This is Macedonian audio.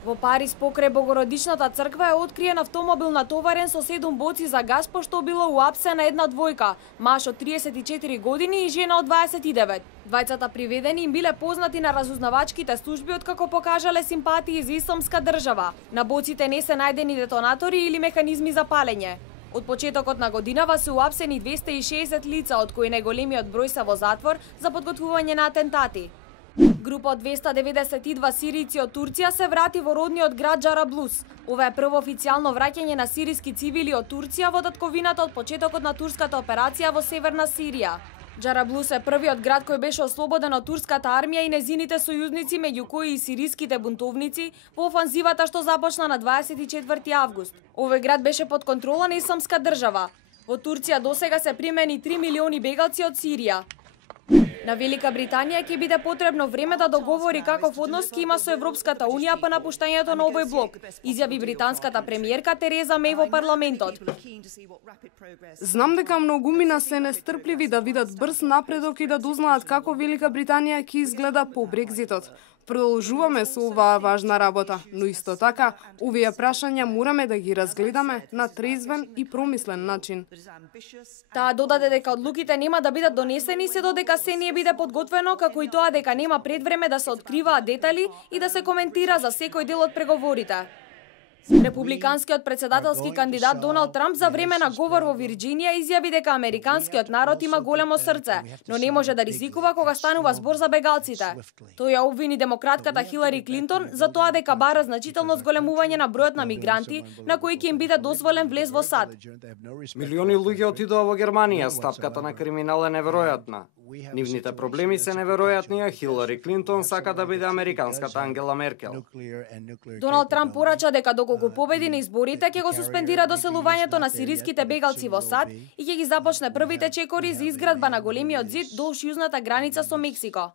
Во Париз покрај Богородичната црква е откриен автомобил натоварен со 7 боци за газ, пошто било уапсена една двојка, маж од 34 години и жена од 29. Двајцата приведени им биле познати на разузнавачките служби откако покажале симпатии за исламска држава. На боците не се најдени детонатори или механизми за палење. Од почетокот на годинава се уапсени 260 лица, од кои најголемиот број се во затвор за подготвување на атентати. Група од 292 сирици од Турција се врати во родниот град Джараблус. Ова е прво официјално враќање на сириски цивили од Турција во татковината од почетокот на турската операција во северна Сирија. Джараблус е првиот град кој беше ослободен од турската армија и незините сојузници, меѓу кои и сириските бунтовници, во офанзивата што започна на 24 август. Овој град беше под контрола на исламска држава. Во Турција досега се примени 3 милиони бегалци од Сирија. На Велика Британија ќе биде потребно време да договори каков однос ќе има со Европската Унија по напуштањето на овој блок, изјави британската премиерка Тереза Меј во парламентот. Знам дека многумина се нестрпливи да видат брз напредок и да дознаат како Велика Британија ќе изгледа по Брекзитот. Продолжуваме со оваа важна работа, но исто така, овие прашања мораме да ги разгледаме на трезвен и промислен начин. Таа додаде дека одлуките нема да бидат донесени се додека се не биде подготвено, како и тоа дека нема предвреме да се откриваат детали и да се коментира за секој дел од преговорите. Републиканскиот председателски кандидат Доналд Трамп за време на говор во Вирџинија изјави дека американскиот народ има големо срце, но не може да ризикува кога станува збор за бегалците. Тој ја обвини демократката Хилари Клинтон за тоа дека бара значително зголемување на бројот на мигранти на кои ќе им биде дозволен влез во САД. Милиони луѓе отидоа во Германија, стапката на криминал е неверојатна. Нивните проблеми се неверојатни, а Хилари Клинтон сака да биде американската Ангела Меркел. Доналд Трамп порача дека доколку победи на изборите, ќе го суспендира доселувањето на сириските бегалци во САД и ќе ги започне првите чекори за изградба на големиот зид долж јужната граница со Мексико.